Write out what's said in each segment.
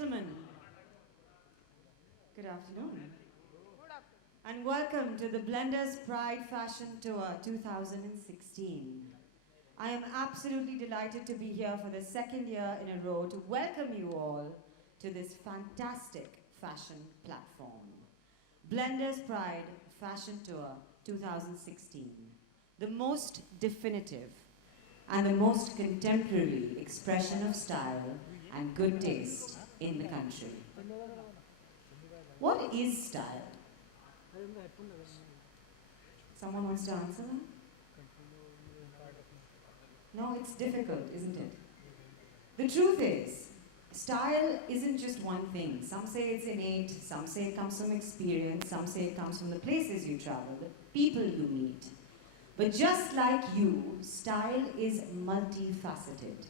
gentlemen, good afternoon. And welcome to the Blenders Pride Fashion Tour 2016. I am absolutely delighted to be here for the second year in a row to welcome you all to this fantastic fashion platform. Blenders Pride Fashion Tour 2016, the most definitive and the most contemporary expression of style and good taste in the country. What is style? Someone wants to answer that? No, it's difficult, isn't it? The truth is, style isn't just one thing. Some say it's innate, some say it comes from experience, some say it comes from the places you travel, the people you meet. But just like you, style is multifaceted.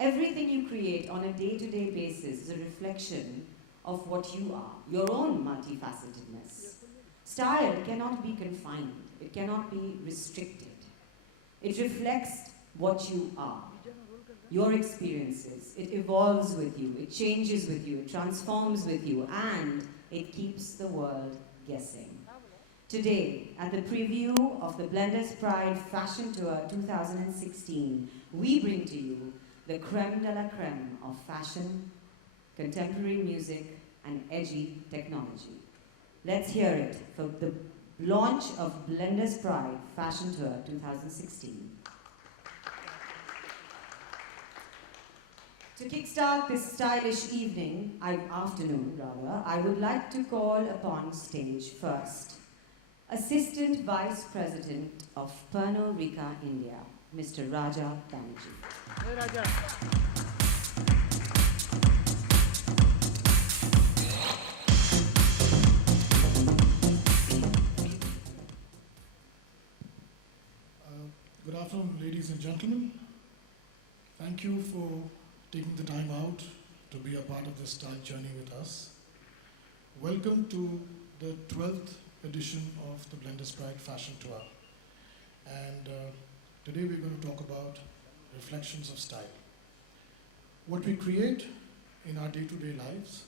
Everything you create on a day-to-day basis is a reflection of what you are, your own multifacetedness. Style cannot be confined, it cannot be restricted. It reflects what you are, your experiences. It evolves with you, it changes with you, it transforms with you, and it keeps the world guessing. Today, at the preview of the Blenders Pride Fashion Tour 2016, we bring to you the creme de la creme of fashion, contemporary music, and edgy technology. Let's hear it for the launch of Blenders Pride Fashion Tour 2016. To kickstart this stylish afternoon, I would like to call upon stage first Assistant Vice President of Pernod Ricard India, Mr. Raja Banerjee. Hey, Raja. Good afternoon, ladies and gentlemen. Thank you for taking the time out to be a part of this style journey with us. Welcome to the 12th edition of the Blenders Pride Fashion Tour. And today we're going to talk about reflections of style. What we create in our day-to-day lives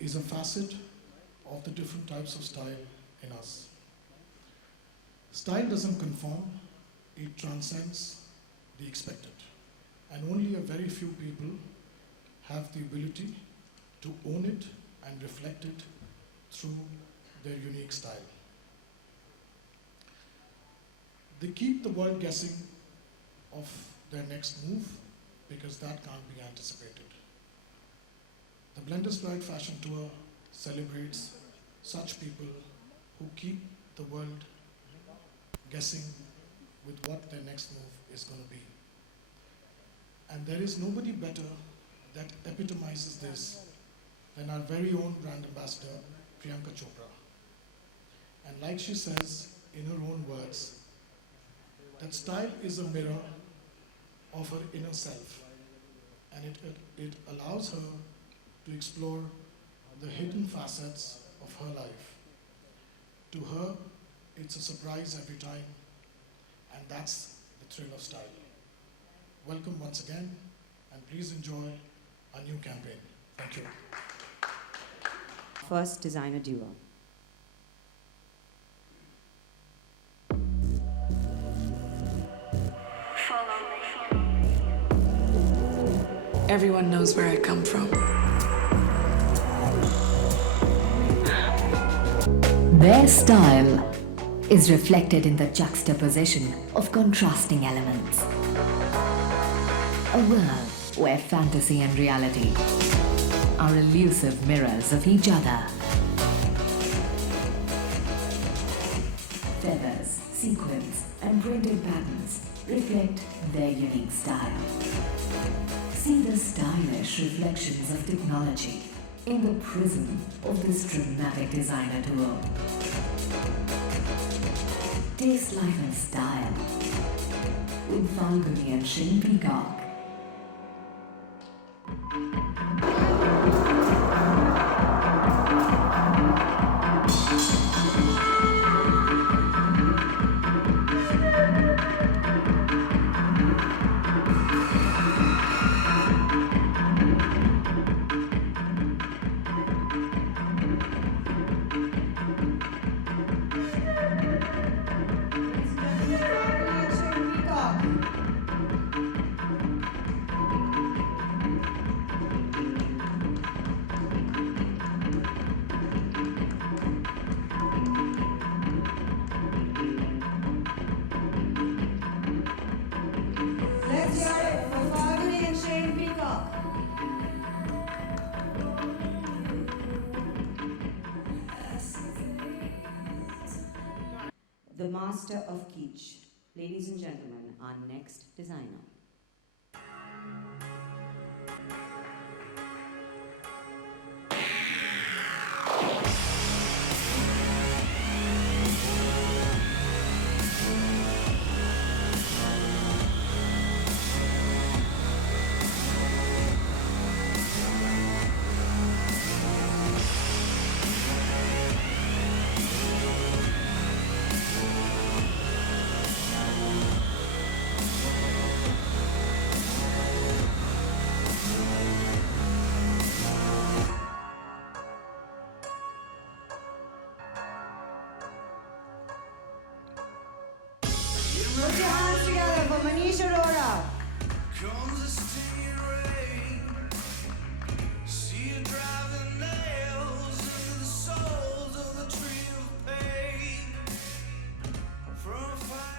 is a facet of the different types of style in us. Style doesn't conform, it transcends the expected. And only a very few people have the ability to own it and reflect it through their unique style. They keep the world guessing of their next move because that can't be anticipated. The Blenders Pride Fashion Tour celebrates such people who keep the world guessing with what their next move is going to be. And there is nobody better that epitomizes this than our very own brand ambassador, Priyanka Chopra. And like she says in her own words, that style is a mirror of her inner self, and it allows her to explore the hidden facets of her life. To her, it's a surprise every time, and that's the thrill of style. Welcome once again, and please enjoy our new campaign. Thank you. First designer duo. Everyone knows where I come from. Their style is reflected in the juxtaposition of contrasting elements. A world where fantasy and reality are elusive mirrors of each other. Feathers, sequins, and printed patterns reflect their unique style. See the stylish reflections of technology in the prism of this dramatic designer duo. Taste life and style with Falguni and Shin Peacock. the master of kitsch. Ladies and gentlemen, our next designer. Put your hands together for Manish Arora. Comes a stinging rain. See you driving nails into the souls of the tree of pain. From a firefly.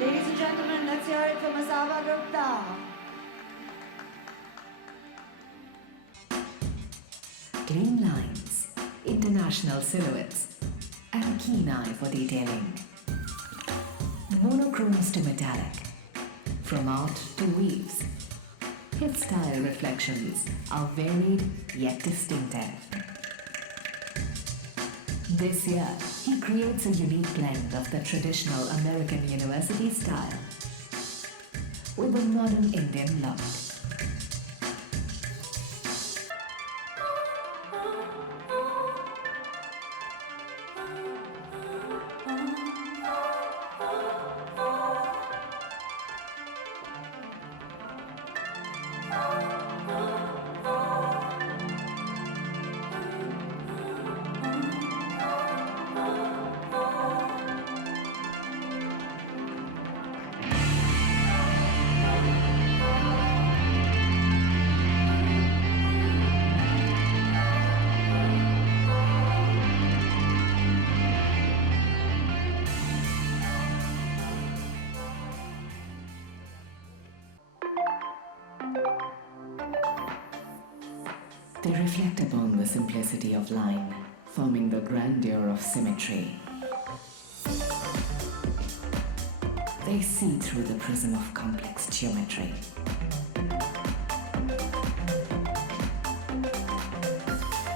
Ladies and gentlemen, let's hear it for Masaba Gupta. Clean lines, international silhouettes, and a keen eye for detailing. Monochromes to metallic, from art to weaves. His style reflections are varied yet distinctive. This year, he creates a unique blend of the traditional American university style with a modern Indian look. They reflect upon the simplicity of line, forming the grandeur of symmetry. They see through the prism of complex geometry.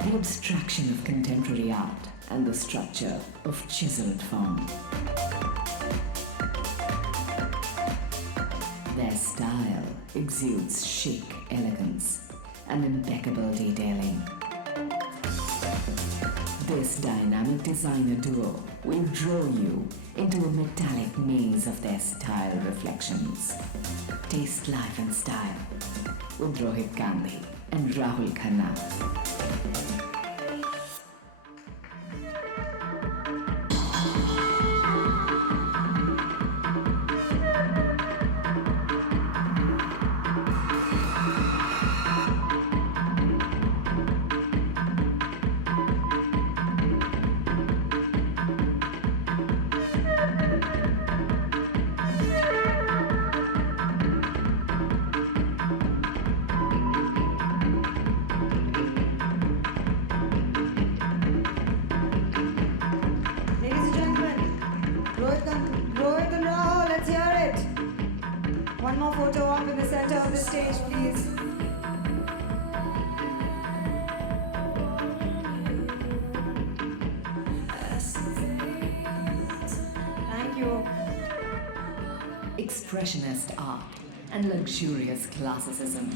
The abstraction of contemporary art and the structure of chiseled form. Their style exudes chic elegance and impeccable detailing. This dynamic designer duo will draw you into a metallic maze of their style reflections. Taste life and style with Rohit Gandhi and Rahul Khanna. Ladies and gentlemen, Rohit and Rahul, let's hear it. One more photo up in the center of the stage, please. Thank you. Expressionist art and luxurious classicism.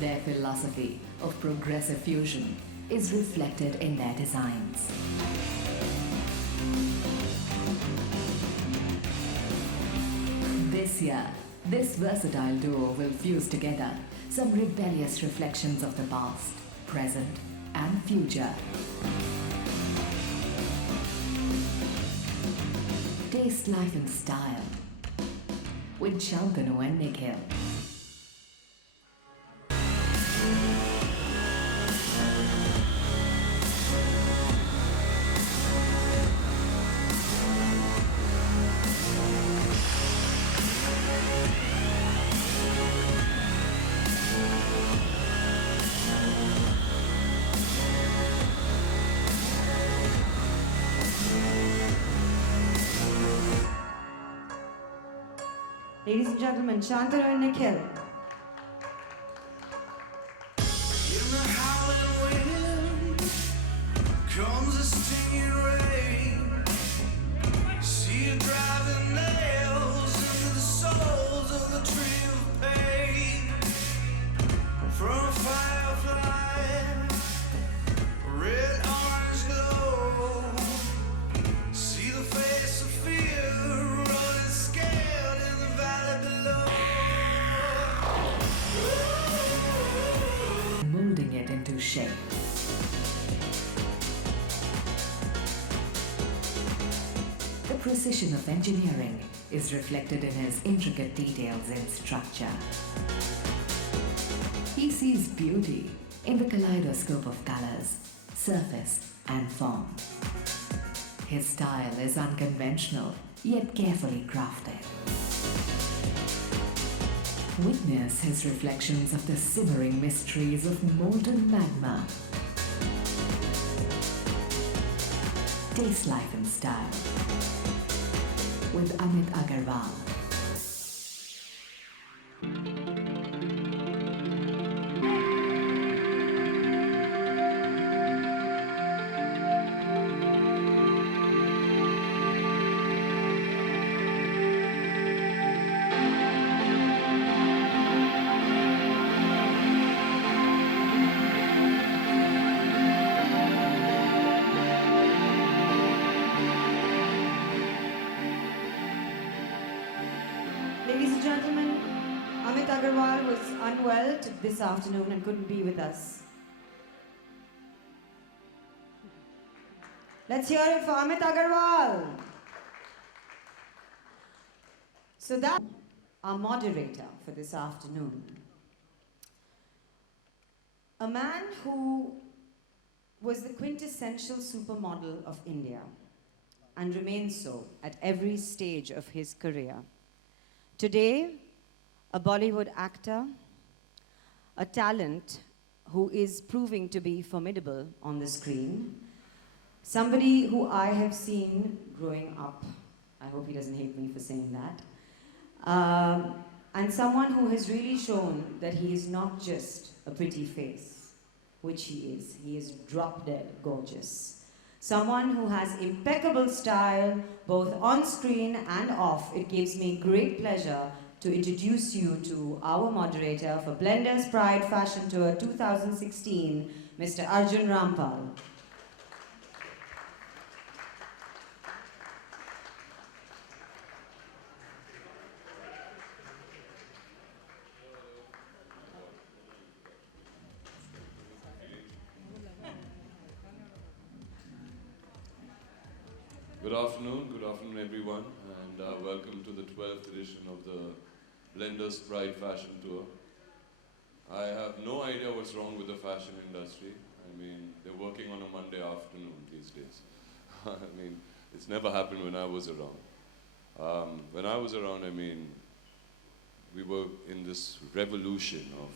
Their philosophy of progressive fusion is reflected in their designs. This year, this versatile duo will fuse together some rebellious reflections of the past, present, and future. Taste, life, and style with Shantanu and Nikhil. Ladies and gentlemen, Shantanu and Nikhil. In the howling wind comes a stinging rain. See you driving nails into the souls of the tree of pain. From a firefly, a red orange glow. See the face of fear running scared in the valley below. Molding it into shape. The precision of engineering is reflected in his intricate details in structure. He sees beauty in the kaleidoscope of colors, surface, and form. His style is unconventional, yet carefully crafted. Witness his reflections of the simmering mysteries of molten magma. Taste, life, and style with Amit Agarwal. Ladies and gentlemen, Amit Agarwal was unwell this afternoon and couldn't be with us. Let's hear it for Amit Agarwal. So that's our moderator for this afternoon. A man who was the quintessential supermodel of India and remains so at every stage of his career. Today, a Bollywood actor, a talent who is proving to be formidable on the screen, somebody who I have seen growing up. I hope he doesn't hate me for saying that. And someone who has really shown that he is not just a pretty face, which he is. He is drop-dead gorgeous. Someone who has impeccable style, both on screen and off. It gives me great pleasure to introduce you to our moderator for Blenders Pride Fashion Tour 2016, Mr. Arjun Rampal. Good afternoon everyone, and welcome to the 12th edition of the Blenders Pride Fashion Tour. I have no idea what's wrong with the fashion industry. I mean, they're working on a Monday afternoon these days. I mean, it's never happened when I was around. When I was around, I mean, we were in this revolution of,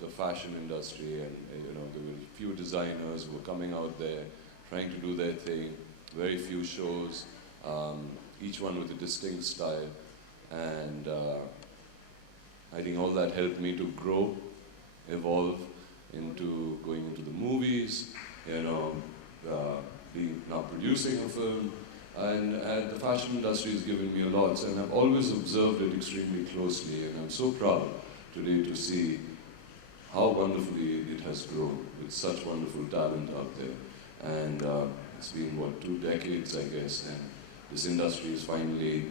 the fashion industry, and, there were few designers who were coming out there trying to do their thing. Very few shows, each one with a distinct style, and I think all that helped me to grow, evolve into going into the movies, now producing a film, and the fashion industry has given me a lot, and I've always observed it extremely closely, and I'm so proud today to see how wonderfully it has grown with such wonderful talent out there. And it's been, 2 decades, I guess, and this industry is finally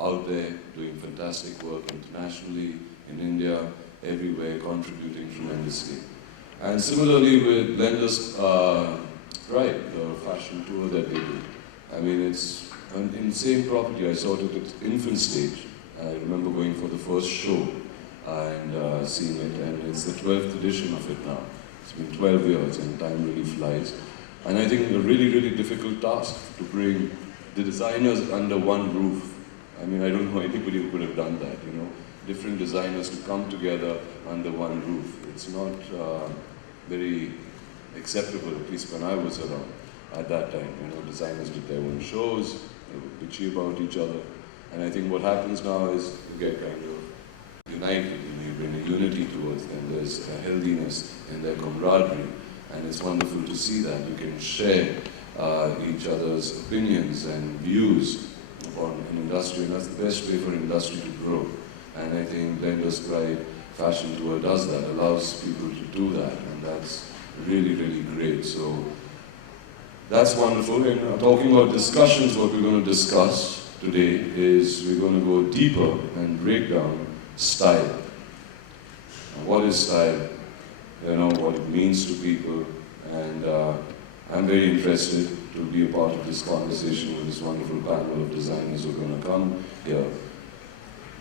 out there doing fantastic work internationally, in India, everywhere, contributing tremendously. And similarly with Blenders Pride, the fashion tour that they did. I mean, it's an insane property. I saw it at its infant stage. I remember going for the first show and seeing it, and it's the 12th edition of it now. It's been 12 years and time really flies. And I think a really, really difficult task to bring the designers under one roof. I mean, I don't know anybody who could have done that, you know. Different designers to come together under one roof. It's not very acceptable, at least when I was around at that time. You know, designers did their own shows, they were bitchy about each other. And I think what happens now is you get kind of united, you know, you bring a unity towards them. There's a healthiness in their camaraderie. And it's wonderful to see that. You can share each other's opinions and views on an industry, and that's the best way for an industry to grow. And I think Blenders Pride Fashion Tour does that, allows people to do that, and that's really, really great. So that's wonderful. And talking about discussions, what we're going to discuss today is we're going to go deeper and break down style. And what is style? You know, what it means to people, and I'm very interested to be a part of this conversation with this wonderful panel of designers who are going to come here.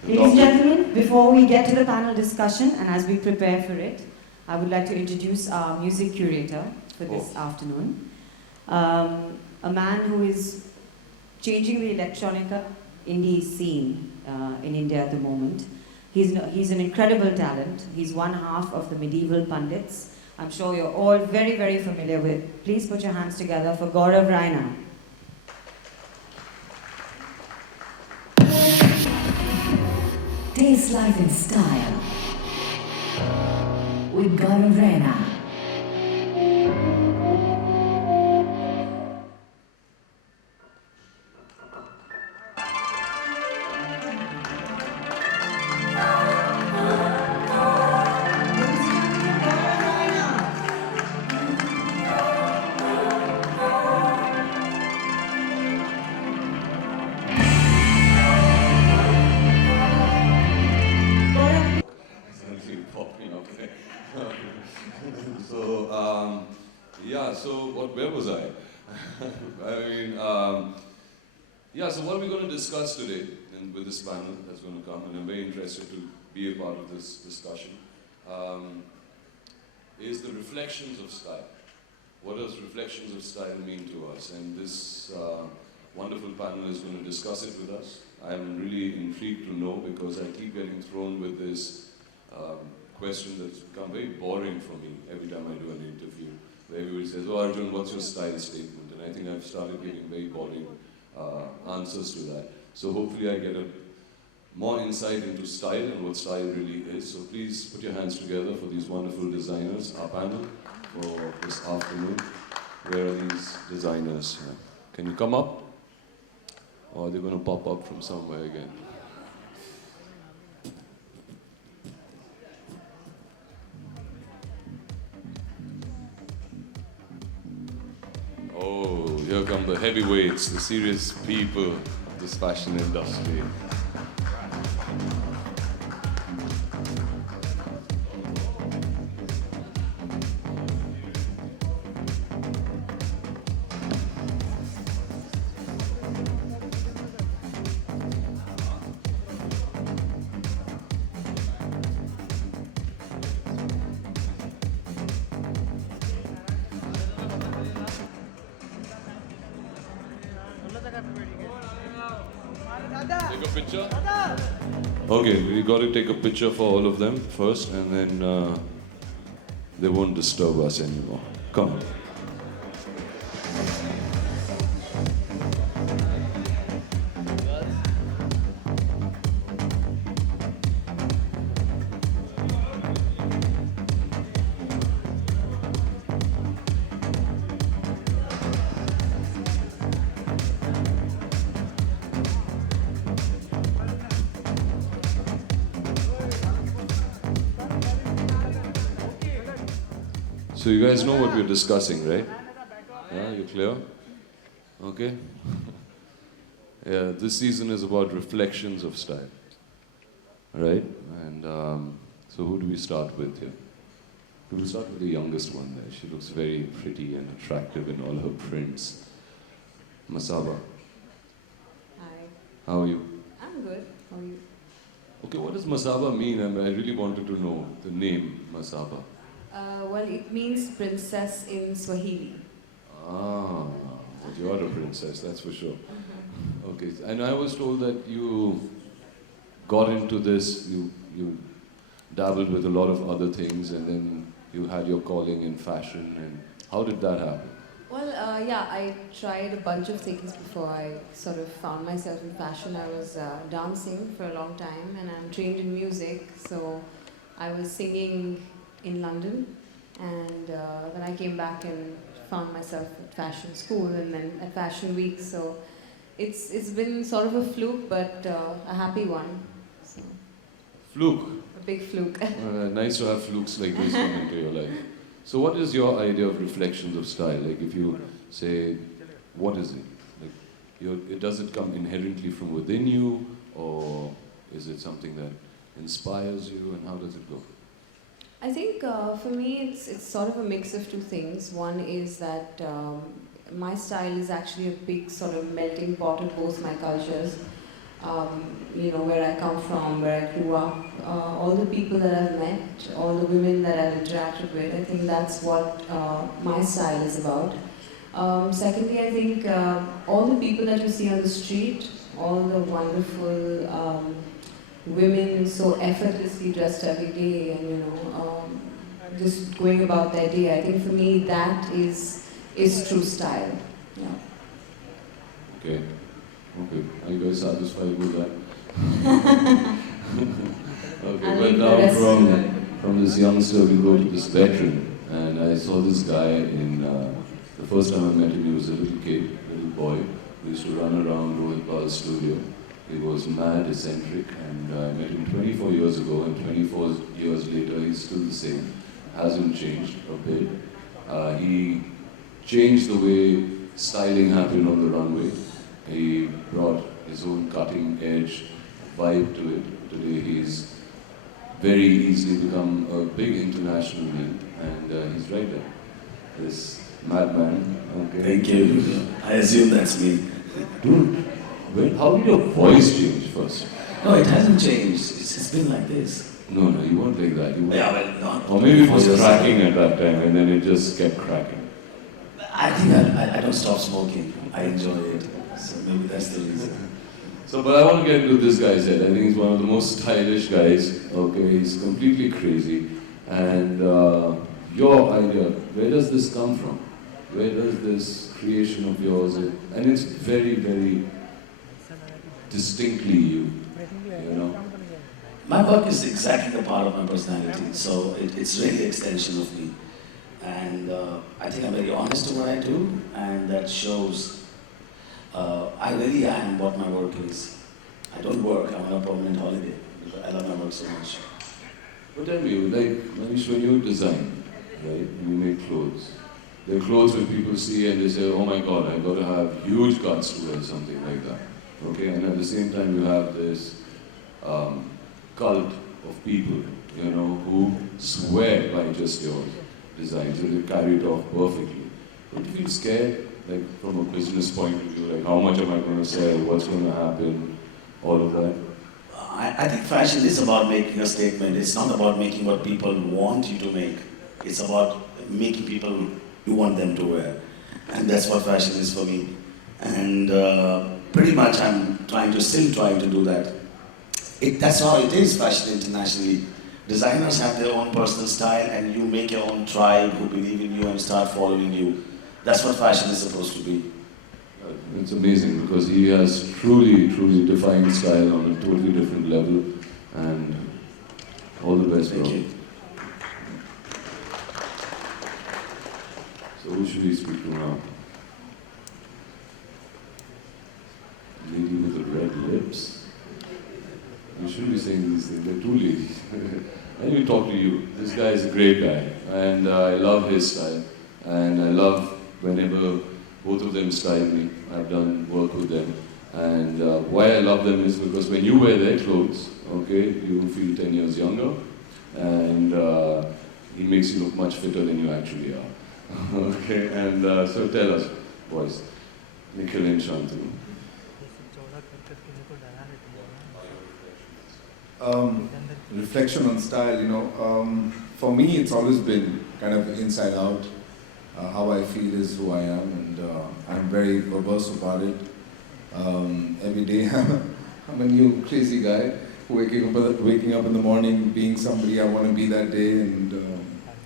Ladies and gentlemen, before we get to the panel discussion and as we prepare for it, I would like to introduce our music curator for this afternoon. A man who is changing the electronic indie scene in India at the moment. He's an incredible talent. He's one half of the Medieval Pundits. I'm sure you're all very, very familiar with. Please put your hands together for Gaurav Raina. Taste life in style with Gaurav Raina. Where was I? I mean, so what we're going to discuss today with this panel that's going to come, and I'm very interested to be a part of this discussion, is the reflections of style. What does reflections of style mean to us? And this wonderful panel is going to discuss it with us. I'm really intrigued to know because I keep getting thrown with this question that's become very boring for me every time I do an interview. Everybody says, "Oh, Arjun, what's your style statement?" And I think I've started giving very boring answers to that. So hopefully I get a more insight into style and what style really is. So please put your hands together for these wonderful designers, our panel for this afternoon. Where are these designers? Can you come up? Or are they going to pop up from somewhere again? Oh, here come the heavyweights, the serious people of this fashion industry. Take a picture? Okay, we got to take a picture for all of them first, and then they won't disturb us anymore. Come. So you guys know what we're discussing, right? Yeah, you clear? Okay. This season is about reflections of style, right? And so who do we start with here? We'll start with the youngest one there. She looks very pretty and attractive in all her prints. Masaba, Hi. how are you? I'm good. How are you? Okay, what does Masaba mean? I really wanted to know the name Masaba. Well, it means princess in Swahili. Ah, but you're a princess, that's for sure. Okay, and I was told that you got into this, you dabbled with a lot of other things, and then you had your calling in fashion. And how did that happen? Well, yeah, I tried a bunch of things before I sort of found myself in fashion. I was dancing for a long time and I'm trained in music, so I was singing in London, and then I came back and found myself at fashion school and then at Fashion Week, so it's been sort of a fluke, but a happy one. So, Fluke. a big fluke. Nice to have flukes like this come into your life. So what is your idea of reflections of style? Like if you say, what is it? Like, does it come inherently from within you, or is it something that inspires you, and how does it go? I think for me it's sort of a mix of two things. One is that my style is actually a big sort of melting pot of both my cultures. You know, where I come from, where I grew up, all the people that I've met, all the women that I've interacted with, I think that's what my style is about. Secondly, I think all the people that you see on the street, all the wonderful women so effortlessly dressed every day and, you know, just going about their day, I think for me that is true style. Yeah. Okay. Okay. Are you guys satisfied with that? Okay, I'll but leave the now rest to you. from this youngster we go to this veteran, and I saw this guy in the first time I met him. He was a little kid, little boy. We used to run around Rohit Pal's studio. He was mad, eccentric, and I met him 24 years ago, and 24 years later he's still the same. Hasn't changed a bit. He changed the way styling happened on the runway. He brought his own cutting edge vibe to it. Today he's very easily become a big international name, and he's right there. This madman. Okay. Thank you. I assume that's me. Dude, how did your voice change first? No, it hasn't changed. It's been like this. No, you weren't like that. You were, Yeah, well, not. or maybe it was 24 years cracking ago. at that time, and then it just kept cracking. I think I don't stop smoking. I enjoy it. So maybe that's the reason. So, but I want to get into this guy's head. I think he's one of the most stylish guys. Okay, he's completely crazy. And your idea, where does this come from? Where does this creation of yours, and it's very, very distinctly you, you know? My work is exactly the part of my personality, so it's really an extension of me. And I think I'm very honest to what I do, and that shows I really am what my work is. I don't work, I'm on a permanent holiday, because I love my work so much. But tell me, like, Manish, when you design, right, you make clothes. There are clothes where people see and they say, oh my God, I've got to have huge guts to wear something like that. Okay, and at the same time you have this cult of people, you know, who swear by just your designs and they carry it off perfectly. Don't you feel scared, like from a business point of view, like how much am I going to sell, what's going to happen, all of that? I think fashion is about making a statement. It's not about making what people want you to make. It's about making people you want them to wear. And that's what fashion is for me. And pretty much I'm still trying to do that. That's how it is, fashion internationally. Designers have their own personal style and you make your own tribe who believe in you and start following you. That's what fashion is supposed to be. It's amazing because he has truly, truly defined style on a totally different level, and all the best, bro. Thank you. So who should we speak to now? Lady with the red lips. You should be saying these things. They're two ladies. Let me talk to you. This guy is a great guy, and I love his style, and I love whenever both of them style me. I've done work with them, And why I love them is because when you wear their clothes, okay, you feel 10 years younger, and it makes you look much fitter than you actually are. Okay, and so tell us, boys, Nikhil and Shantanu. Reflection on style, for me it's always been kind of inside out. How I feel is who I am, and I'm very verbose about it. Every day I'm a new crazy guy, waking up in the morning, being somebody I want to be that day, and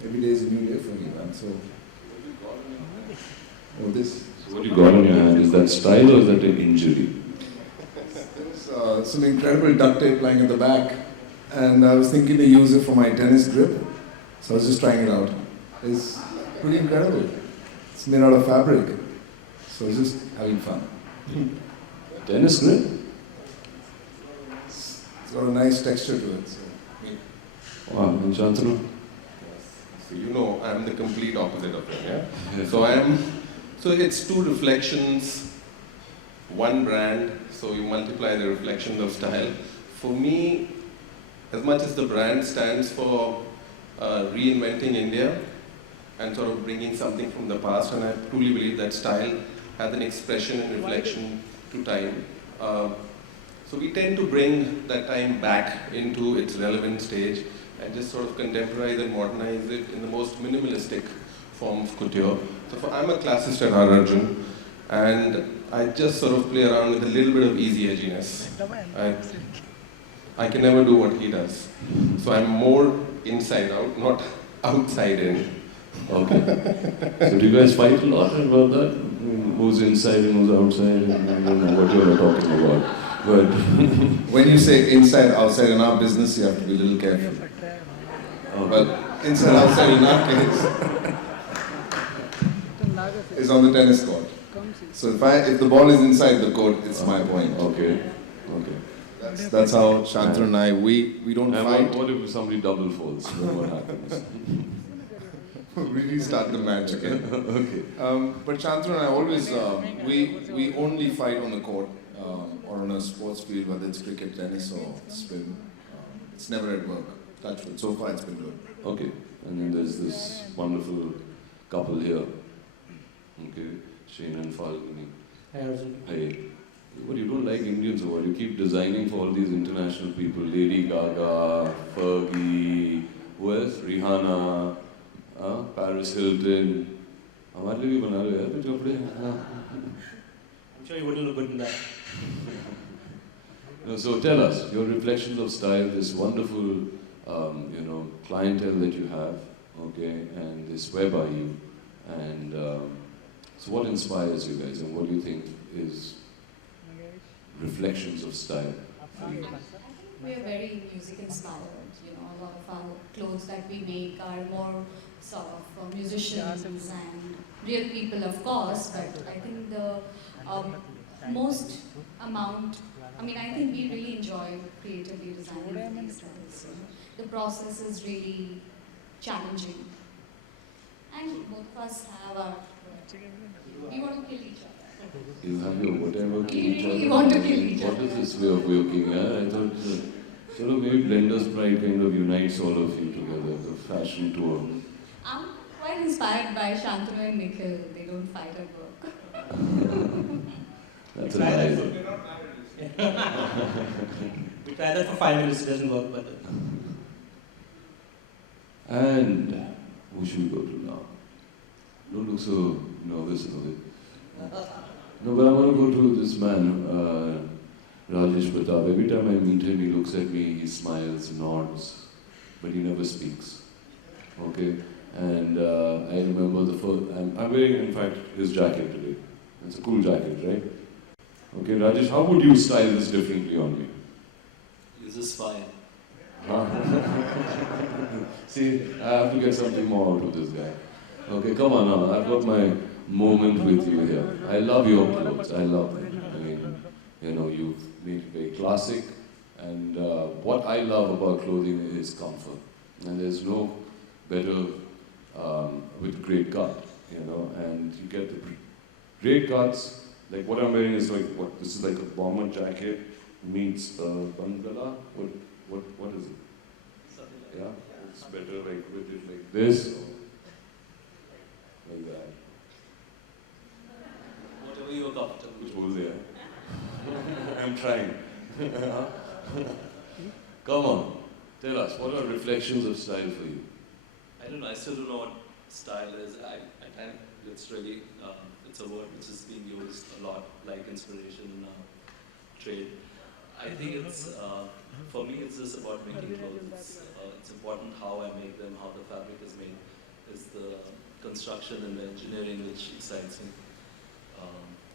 every day is a new day for me, man. So, this. So what you got on your hand, is that style or is that an injury? There's some incredible duct tape lying at the back, and I was thinking to use it for my tennis grip, so I was just trying it out. It's pretty incredible. It's made out of fabric, so I was just having fun. Tennis grip? It's got a nice texture to it. So. Wow, and Shantanu? So I'm the complete opposite of them, yeah? So it's two reflections, one brand, so you multiply the reflections of style. For me, as much as the brand stands for reinventing India and sort of bringing something from the past, and I truly believe that style has an expression and reflection to time. So we tend to bring that time back into its relevant stage and just sort of contemporize and modernize it in the most minimalistic form of couture. So I'm a classicist at Arjun, and I just sort of play around with a little bit of easy edginess. I can never do what he does. So I'm more inside out, not outside in. Okay. So do you guys fight a lot about that? I mean, who's inside and who's outside? And I don't know what you're talking about. But when you say inside, outside in our business, you have to be a little careful. But inside, outside in our case is on the tennis court. So if the ball is inside the court, it's my point. Okay. That's how Shantanu and I, we don't And fight. what if somebody double falls? Then what happens? We restart the match again. Okay. But Shantanu and I always, we only fight on the court or on a sports field, whether it's cricket, tennis or swim. It's never at work. Touch wood. So far it's been good. Okay. And then there's this wonderful couple here. Okay. Shane and Falguni. Hi, Arjun. Hey. What, you don't like Indians or what? You keep designing for all these international people. Lady Gaga, Fergie, who else? Rihanna, Paris Hilton. हमारे लिए भी बना लो यार कुछ कपड़े. I'm sure you wouldn't look good in that. So tell us your reflections of style, this wonderful, clientele that you have, okay, and this where are you, and so what inspires you guys, and what do you think is reflections of style for you? We are very music inspired. A lot of our clothes that we make are more sort of musicians and real people, of course. But I think the most amount. I think we really enjoy creatively designing these styles. The process is really challenging, and both of us have our. We want to kill each other. You have your whatever kill each We other. want to kill each What other. is this way of working? I thought sort of maybe Blender's Pride kind of unites all of you together, the fashion tour. I'm quite inspired by Shantanu and Nikhil. They don't fight at work. That's a lie. We try that for 5 minutes, it doesn't work, but. And who should we go to now? Don't look so nervous about it. No, but I want to go to this man, Rajesh Pratap. Every time I meet him, he looks at me, he smiles, nods, but he never speaks. Okay? And I remember the first, I'm wearing, in fact, his jacket today. It's a cool jacket, right? Okay, Rajesh, how would you style this differently on me? Use this fine. See, I have to get something more out of this guy. Okay, come on now. I've got my moment with you here. I love your clothes. I love them. You've made it very classic. And what I love about clothing is comfort. And there's no better with great cut, and you get the great cuts Like what I'm wearing is like what? This is like a bomber jacket meets a bangala. What is it? Something like Yeah, that. it's better like with it like this or like that. Whatever you're comfortable with. Bol diya. I'm trying. Come on, tell us, what are reflections of style for you? I don't know, I still don't know what style is. I kind of, it's really, it's a word which is being used a lot, like inspiration, trade. I think it's, for me, it's just about making clothes. It's important how I make them, how the fabric is made. It's the construction and the engineering which excites me.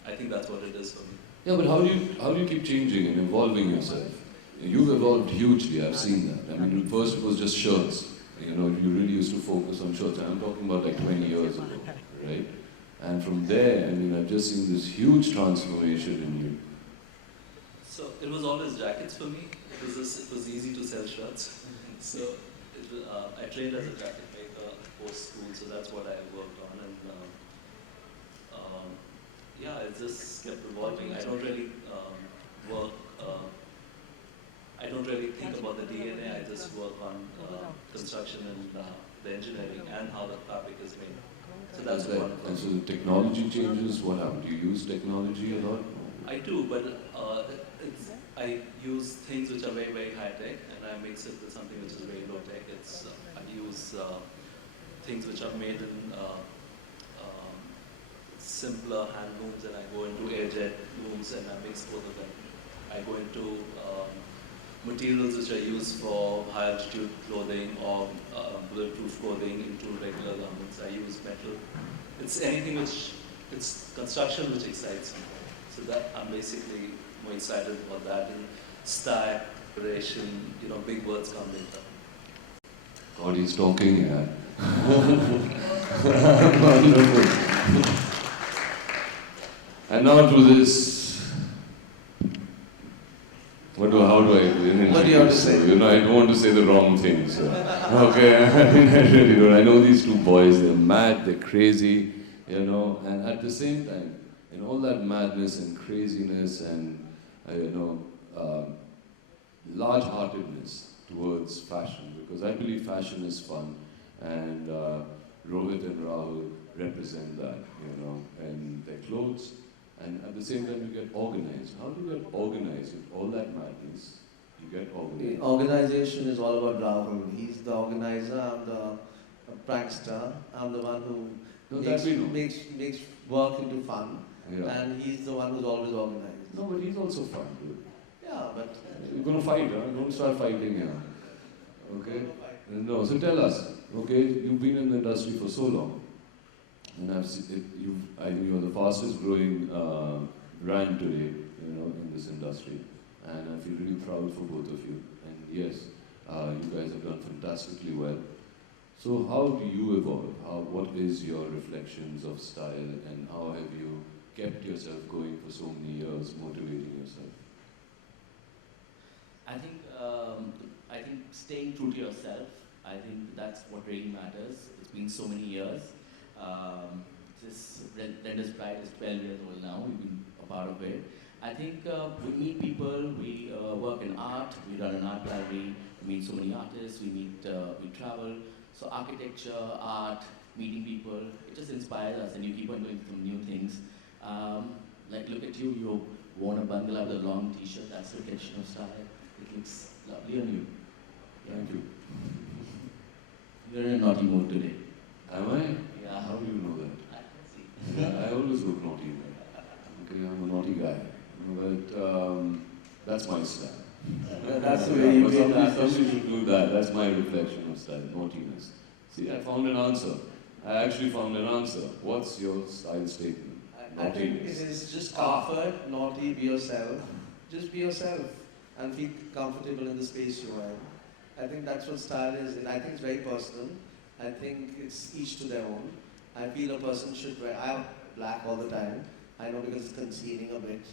I think that's what it is for me. Yeah, but how do you keep changing and evolving yourself? You've evolved hugely, I've seen that. I mean, first it was just shirts. You know, you really used to focus on shirts. And I'm talking about like 20 years ago, right? And from there, I mean, I've just seen this huge transformation in you. So it was always jackets for me. It was easy to sell shirts. So I trained as a jacket maker post school, so that's what I worked on. And yeah, it just kept evolving. I don't really work. I don't really think about the DNA. I just work on construction and the engineering and how the fabric is made. So that's like, one. and so the technology changes. What happened? Do you use technology a lot? I do, but I use things which are very, very high tech, and I mix it with something which is very low tech. I use things which are made in simpler hand looms, and I go into air-jet looms, and I mix both of them. I go into materials which are used for high-altitude clothing or bulletproof clothing into regular garments. I use metal. It's anything which, it's construction which excites me. So that I'm basically more excited about that. And style, creation, you know, big words come later. God, he's talking, yeah. Wonderful. And now to this. How do I do it? What do you have to say? You know, I don't want to say the wrong things. Okay, I mean, I really don't. I know these two boys, they're mad, they're crazy, you know, and at the same time, in all that madness and craziness and, large-heartedness towards fashion, because I believe fashion is fun, and Rohit and Rahul represent that, you know, in their clothes, and at the same time you get organized. How do you get organized with all that madness? You get organized. The organization is all about Rahul. He's the organizer, I'm the prankster, I'm the one who makes work into fun, and he's the one who's always organized. No, but he's also fun, dude. Yeah, but... You're going to fight, huh? Don't start fighting here. Okay? No, so tell us, okay, you've been in the industry for so long, and I've seen you're the fastest growing brand today, you know, in this industry, and I feel really proud for both of you. And yes, you guys have done fantastically well. So how do you evolve? What is your reflections of style, and how have you kept yourself going for so many years, motivating yourself? I think staying true to yourself, I think that's what really matters. It's been so many years. This Render's Pride is 12 years old now. We've been a part of it. I think we meet people, we work in art, we run an art gallery, we meet so many artists, we travel. So architecture, art, meeting people, it just inspires us, and you keep on doing some new things. Like look at you, you've worn a bangla with a long t-shirt, that's reflection of style. It looks lovely on you. Thank you. You're in a naughty mood today. Am I? Yeah. How do you know that? I can see. I always look naughty. Okay, I'm a naughty guy. But that's my style. That's the way you But feel. somebody should do that. That's my reflection of style, naughtiness. See, I found an answer. I actually found an answer. What's your style statement? I think it is just comfort, naughty, be yourself. Just be yourself and feel comfortable in the space you are in. I think that's what style is, and I think it's very personal. I think it's each to their own. I feel a person should wear, I have black all the time. I know because it's concealing a bit.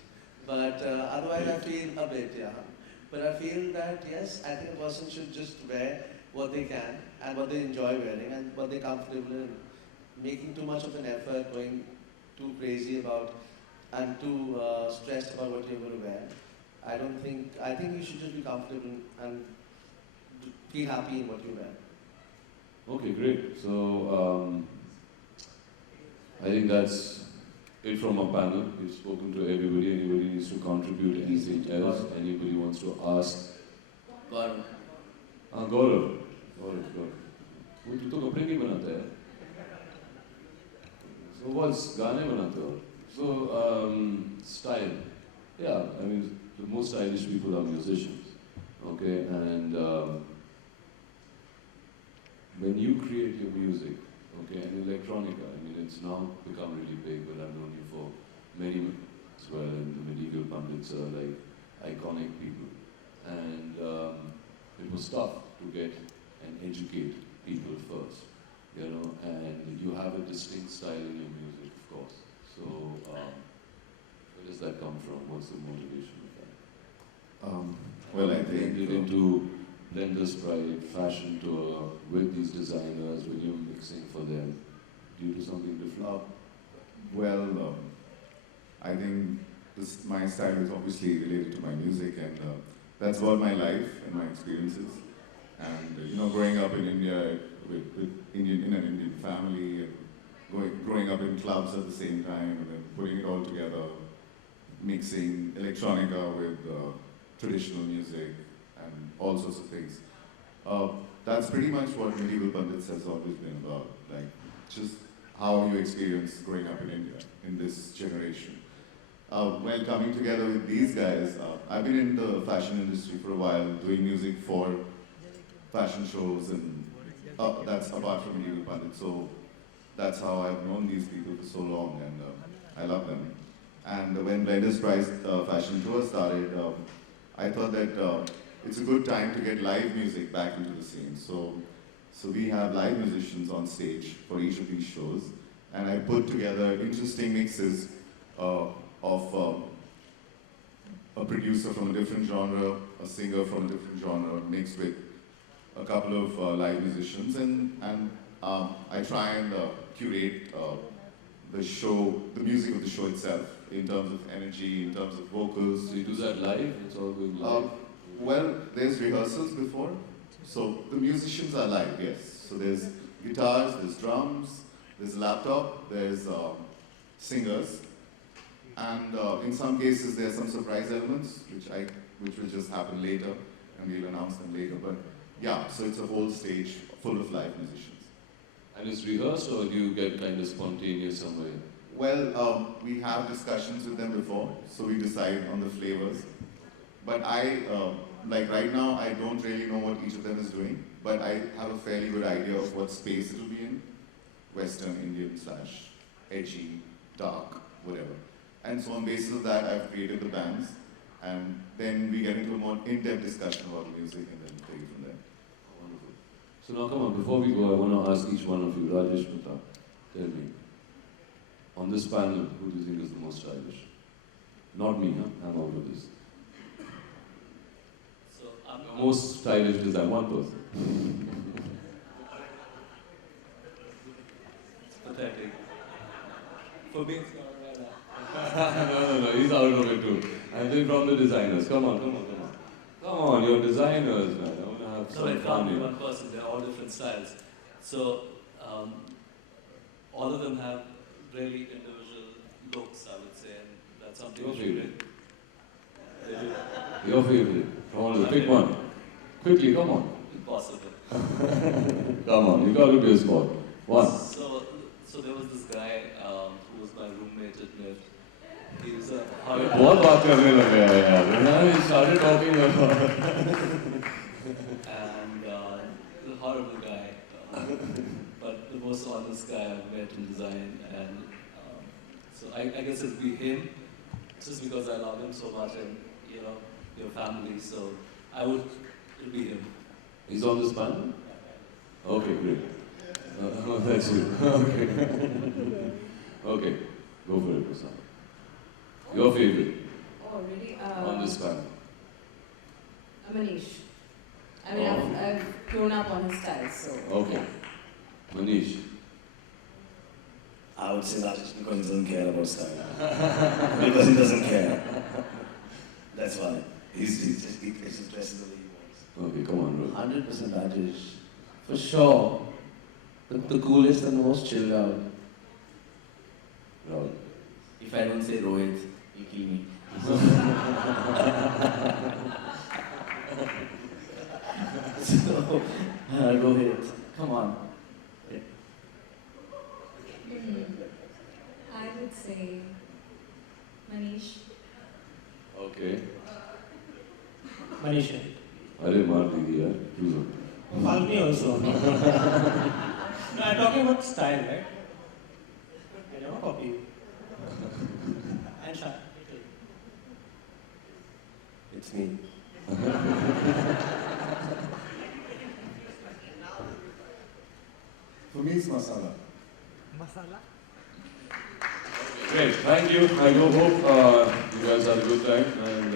But otherwise I feel a bit, yeah. But I feel that, yes, I think a person should just wear what they can and what they enjoy wearing and what they're comfortable in. Making too much of an effort, going too crazy about and too stressed about what you're going to wear. I think you should just be comfortable and feel happy in what you wear. Okay, great. So I think that's it from our panel. We've spoken to everybody. Anybody needs to contribute anything else? Anybody wants to ask? Gaurav. गौरव वो तू तो कपड़े नहीं बनाता है so what's गाने बनाते हो so style yeah I mean the most stylish people are musicians okay and when you create your music okay and electronica I mean it's now become really big but I've known you for many as well and the medieval pundits are like iconic people and it was tough to get and educate people first, you know, and you have a distinct style in your music, of course. So, where does that come from? What's the motivation of that? Well, I think you into Blenders Pride fashion tour with these designers when you're mixing for them. Do you do something different? I think my style is obviously related to my music, and that's about my life and my experiences. And growing up in India with in an Indian family, and growing up in clubs at the same time, and then putting it all together, mixing electronica with traditional music and all sorts of things. That's pretty much what Medieval Pundits has always been about, like just how you experience growing up in India in this generation. Well, coming together with these guys, I've been in the fashion industry for a while, doing music for fashion shows, and that's apart from Medieval Pundit. So that's how I've known these people for so long, and I love them. And when Blenders Pride fashion tour started, I thought that it's a good time to get live music back into the scene. So we have live musicians on stage for each of these shows, and I put together interesting mixes of a producer from a different genre, a singer from a different genre, mixed with a couple of live musicians, and I try and curate the show, the music of the show itself, in terms of energy, in terms of vocals. So you do that live? It's all going live? Well, there's rehearsals before, so the musicians are live, yes. So there's guitars, there's drums, there's a laptop, there's singers, and in some cases there's some surprise elements, which will just happen later, and we'll announce them later. But yeah, so it's a whole stage full of live musicians. And it's rehearsed, or do you get kind of spontaneous somewhere? Well, we have discussions with them before, so we decide on the flavors. But like right now, I don't really know what each of them is doing, but I have a fairly good idea of what space it will be in. Western, Indian / edgy, dark, whatever. And so on basis of that, I've created the bands, and then we get into a more in-depth discussion about the music, and then take it from there. Wonderful. So now come on, before we go, I want to ask each one of you, Rajesh, Mata, tell me, on this panel, who do you think is the most stylish? Not me, huh? I'm out of this. So I'm the most stylish design, one person. It's pathetic. For being no, he's out of it too. And then from the designers, come on. Come on, you're designers, man. I want to have so it some can't fun be here. one person, they're all different styles. So all of them have really individual looks, I would say, and that's something Your we should favorite? They do. Your favorite? Come on, pick one. Quickly, come on. Impossible. Come on, you got to be a sport. One. So there was this guy who was my roommate at NIFT. He was a horrible. बहुत बात करने लगे हैं यार. Now he started talking about. And he's a horrible guy, but the most honest guy I've met in design. And so I guess it'd be him, just because I love him so much, and your family. So it'd be him. He's on this panel? Okay, great. That's you. Okay. Okay, go for it, Prasad. Your favorite Oh, really? on this panel? Manish. I mean, I've grown up on his style, so. Okay. Manish. I would say Rajesh because he doesn't care about style. Because he doesn't care. That's why. He gets his dress the way he wants. Okay, come on, bro. 100% Rajesh. For sure. The coolest and the most chilled out. Rahul. If I don't say Rohit, you kill me. So, Rohit, come on. I would say Manish. Okay. Manish. अरे मार दीदी यार, choose one. Falguni also. No, I'm talking about style, right? I never copy you. And Shah. It's me. For me, it's masala. Great, thank you. I hope you guys had a good time and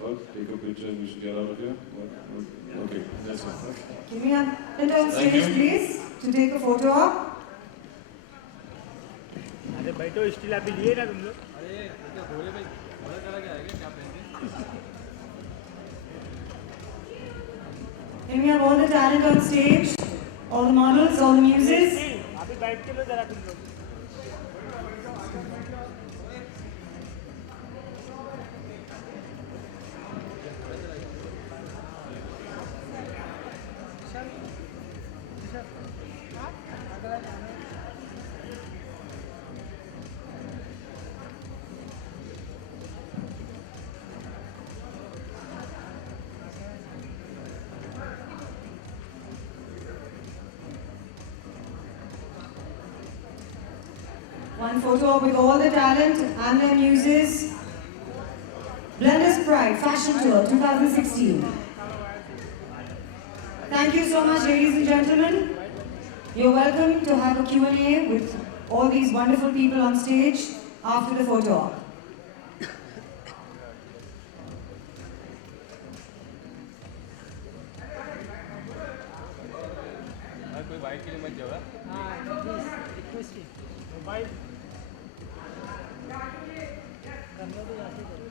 well, take a picture and we should get out of here. Okay, that's it. Can we have it on Thank stage, you. please, to take a photo op? अरे बैठो still अभी लिए ना तुम लोग अरे घोड़े पे घोड़ा चला के आएगा क्या पहनते Can we have all the talent on stage? All the models, all the muses? अभी बैठ के लो जरा तुम लोग One photo with all the talent and their muses. Blenders Pride Fashion Tour 2016. Thank you so much, ladies and gentlemen. You're welcome to have a Q&A with all these wonderful people on stage after the photo op. कोई bike के लिए मत जाओ हाँ request की mobile करना तो यहाँ से करो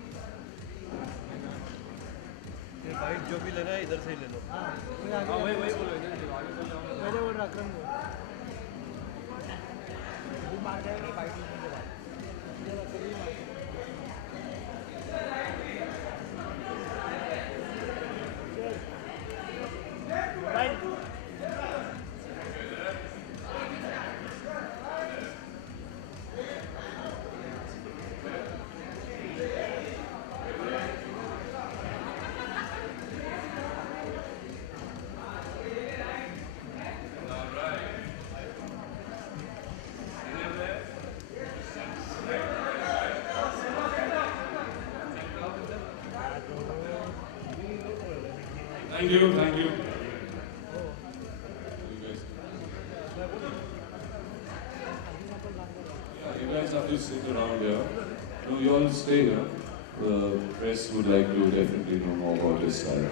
ये बाइक जो भी लेना है इधर से ही ले लो हाँ वही बोलो इधर से आगे बोलो पहले बोल रहा अक्रम को अभी मार जाएगा बाइक लेने के बाद इधर अकेले ही मार mobile Thank you, thank you. You guys have to sit around here. No, you all stay here. The press would like to definitely know more about this style.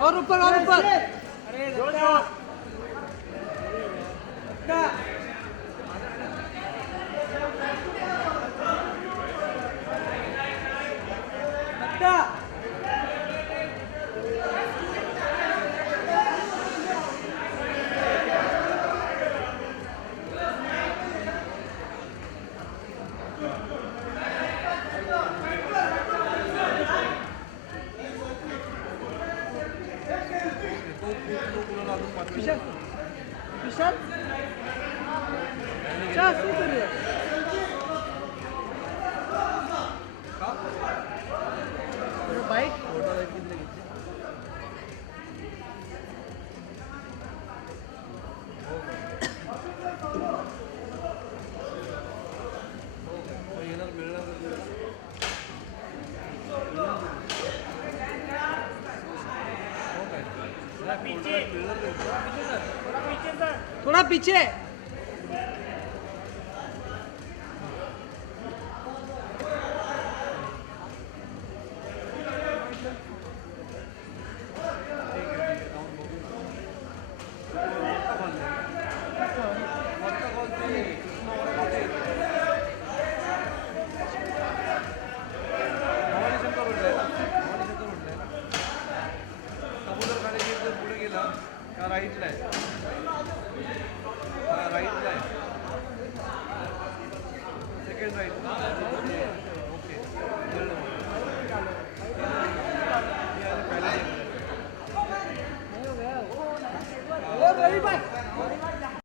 और ऊपर अरे विशाल क्या શું કરીએ बाइक फोटो कितने खींचे थोड़ा पीछे